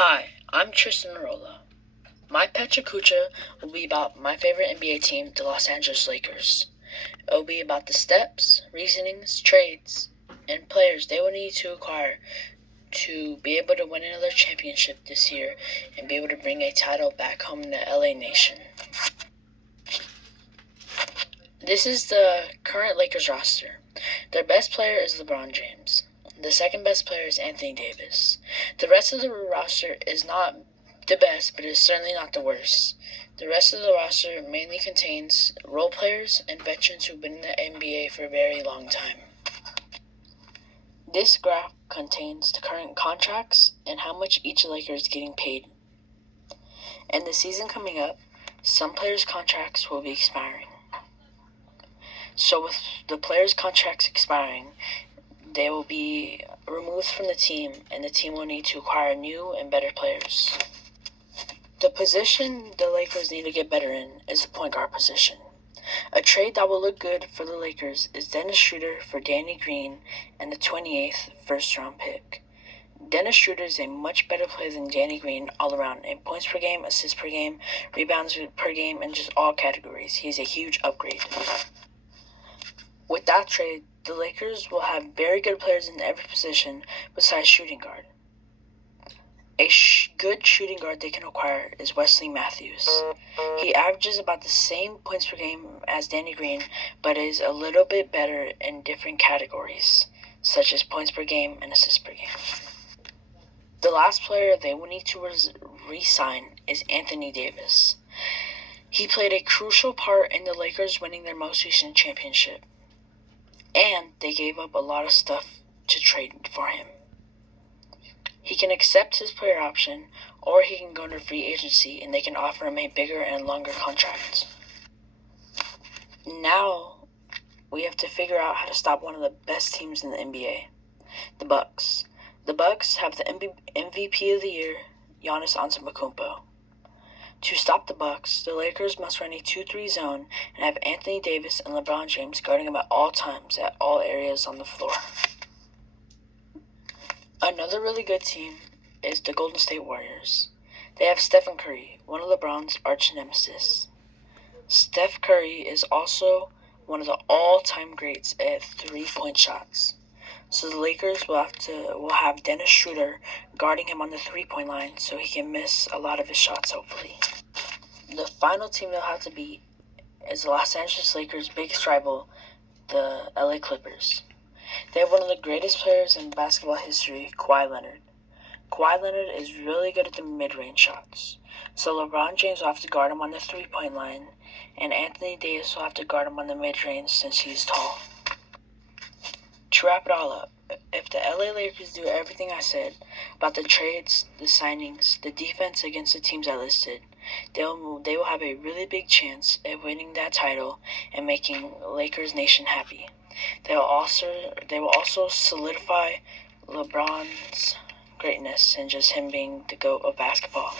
Hi, I'm Tristan Arola. My Pecha Kucha will be about my favorite NBA team, the Los Angeles Lakers. It will be about the steps, reasonings, trades, and players they will need to acquire to be able to win another championship this year and be able to bring a title back home in the LA Nation. This is the current Lakers roster. Their best player is LeBron James. The second best player is Anthony Davis. The rest of the roster is not the best, but is certainly not the worst. The rest of the roster mainly contains role players and veterans who've been in the NBA for a very long time. This graph contains the current contracts and how much each Laker is getting paid. And the season coming up, some players' contracts will be expiring. So with the players' contracts expiring, they will be removed from the team, and the team will need to acquire new and better players. The position the Lakers need to get better in is the point guard position. A trade that will look good for the Lakers is Dennis Schroeder for Danny Green and the 28th first-round pick. Dennis Schroeder is a much better player than Danny Green all around in points per game, assists per game, rebounds per game, and just all categories. He's a huge upgrade. With that trade, the Lakers will have very good players in every position besides shooting guard. A good shooting guard they can acquire is Wesley Matthews. He averages about the same points per game as Danny Green, but is a little bit better in different categories, such as points per game and assists per game. The last player they will need to re-sign is Anthony Davis. He played a crucial part in the Lakers winning their most recent championship, and they gave up a lot of stuff to trade for him. He can accept his player option, or he can go into free agency and they can offer him a bigger and longer contract. Now, we have to figure out how to stop one of the best teams in the NBA, the Bucks. The Bucks have the MVP of the year, Giannis Antetokounmpo. To stop the Bucks, the Lakers must run a 2-3 zone and have Anthony Davis and LeBron James guarding them at all times at all areas on the floor. Another really good team is the Golden State Warriors. They have Stephen Curry, one of LeBron's arch nemesis. Steph Curry is also one of the all-time greats at three-point shots. So the Lakers will have Dennis Schroeder guarding him on the three-point line so he can miss a lot of his shots, hopefully. The final team they'll have to beat is the Los Angeles Lakers' biggest rival, the LA Clippers. They have one of the greatest players in basketball history, Kawhi Leonard. Kawhi Leonard is really good at the mid-range shots. So LeBron James will have to guard him on the three-point line, and Anthony Davis will have to guard him on the mid-range since he's tall. To wrap it all up, if the LA Lakers do everything I said about the trades, the signings, the defense against the teams I listed, they will have a really big chance at winning that title and making Lakers Nation happy. They will also solidify LeBron's greatness and just him being the GOAT of basketball.